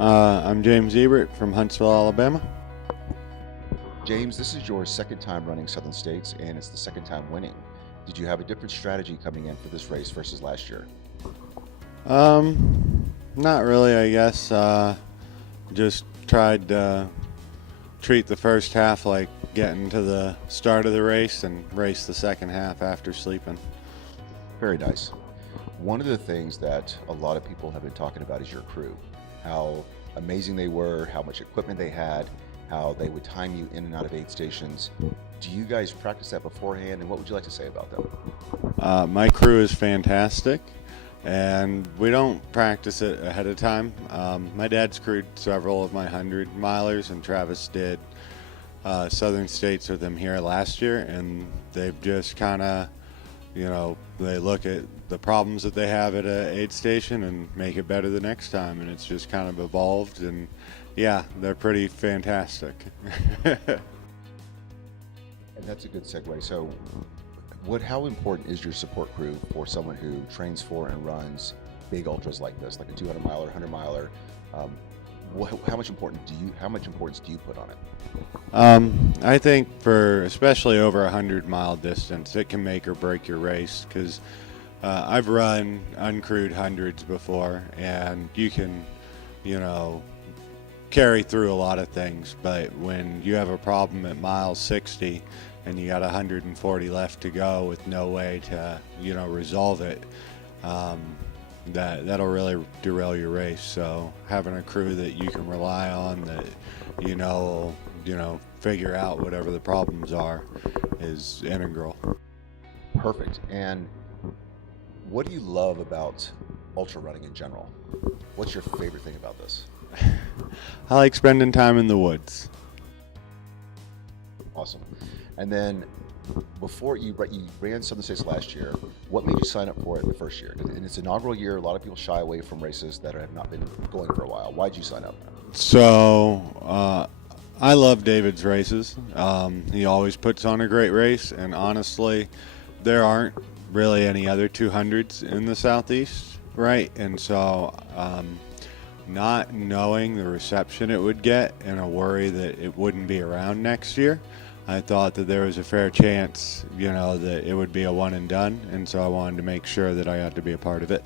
I'm James Ebert from Huntsville, Alabama. James, this is your second time running Southern States, and it's the second time winning. Did you have a different strategy coming in for this race versus last year? Not really, I guess. Just tried to treat the first half like getting to the start of the race and race the second half after sleeping. Very nice. One of the things that a lot of people have been talking about is your crew. How amazing they were, how much equipment they had, how they would time you in and out of aid stations. Do you guys practice that beforehand, and what would you like to say about them? My crew is fantastic, and we don't practice it ahead of time. My dad's crewed several of my 100-milers, and Travis did Southern States with them here last year, and they've just kind of, they look at the problems that they have at an aid station and make it better the next time, and it's just kind of evolved, and yeah, they're pretty fantastic. And that's a good segue. So how important is your support crew for someone who trains for and runs big ultras like this, like a 200-miler, 100-miler? How much importance do you put on it? I think for especially over 100-mile distance, it can make or break your race, because I've run uncrewed hundreds before, and you can, carry through a lot of things, but when you have a problem at mile 60 and you got 140 left to go with no way to, resolve it, that'll really derail your race. So having a crew that you can rely on, that will, figure out whatever the problems are, is integral. Perfect. And what do you love about ultra running in general? What's your favorite thing about this? I like spending time in the woods. Awesome. And then before you ran Southern States last year, what made you sign up for it the first year? In its inaugural year, a lot of people shy away from races that have not been going for a while. Why'd you sign up? So I love David's races. He always puts on a great race, and honestly, there aren't really any other 200s in the Southeast, right? And so not knowing the reception it would get and a worry that it wouldn't be around next year, I thought that there was a fair chance, that it would be a one and done, and so I wanted to make sure that I got to be a part of it.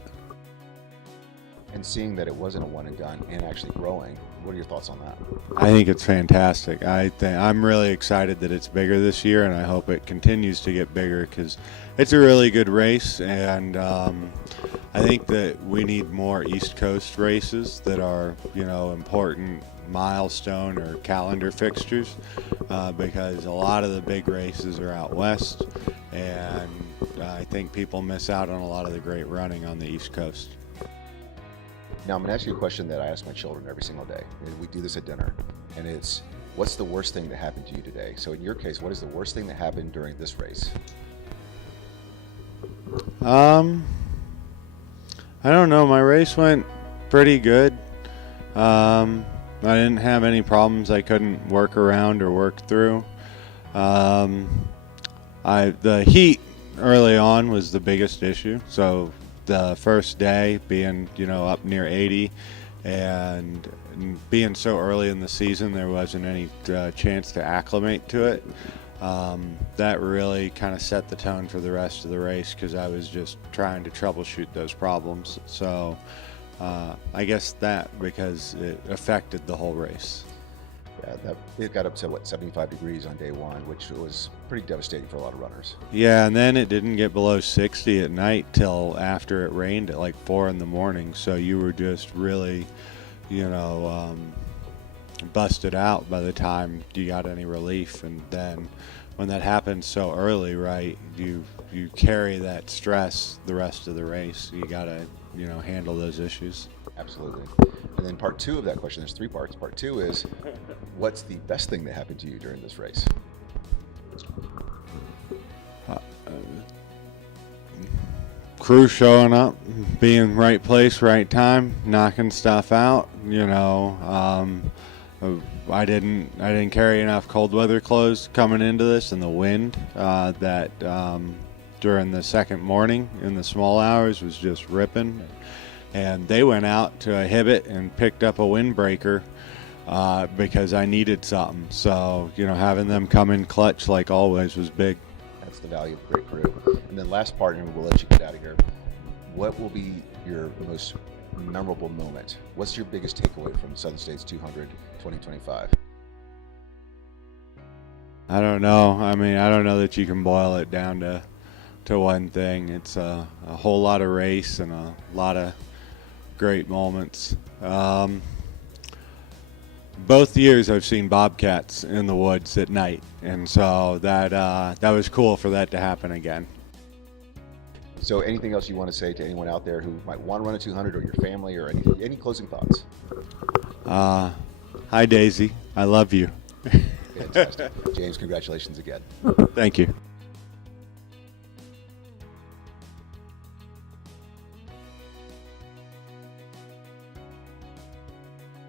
And seeing that it wasn't a one and done and actually growing, what are your thoughts on that? I think it's fantastic. I'm really excited that it's bigger this year, and I hope it continues to get bigger, because it's a really good race, and I think that we need more East Coast races that are, important milestone or calendar fixtures, because a lot of the big races are out west, and I think people miss out on a lot of the great running on the East Coast. Now, I'm going to ask you a question that I ask my children every single day. And we do this at dinner, and it's, what's the worst thing that happened to you today? So in your case, what is the worst thing that happened during this race? I don't know. My race went pretty good. I didn't have any problems I couldn't work around or work through. The heat early on was the biggest issue. So the first day being, up near 80 and being so early in the season, there wasn't any chance to acclimate to it. That really kind of set the tone for the rest of the race, because I was just trying to troubleshoot those problems. So I guess that, because it affected the whole race. Yeah, it got up to 75 degrees on day one, which was pretty devastating for a lot of runners. Yeah, and then it didn't get below 60 at night till after it rained at like 4 in the morning. So you were just really, busted out by the time you got any relief. And then when that happens so early, right, you carry that stress the rest of the race. You gotta, handle those issues. Absolutely. And then part two of that question, there's three parts. Part two is, what's the best thing that happened to you during this race? Crew showing up, being right place, right time, knocking stuff out. I didn't carry enough cold weather clothes coming into this, and the wind that during the second morning in the small hours was just ripping. and they went out to a Hibbett and picked up a windbreaker because I needed something. So, having them come in clutch like always was big. That's the value of a great crew. And then last part, and we'll let you get out of here. What will be your most memorable moment? What's your biggest takeaway from Southern States 200 2025? I don't know. I don't know that you can boil it down to one thing. It's a whole lot of race and a lot of great moments. Both years I've seen bobcats in the woods at night, and so that was cool for that to happen again. So anything else you want to say to anyone out there who might want to run a 200, or your family, or any closing thoughts? Hi, Daisy. I love you. Fantastic. James, congratulations again. Thank you.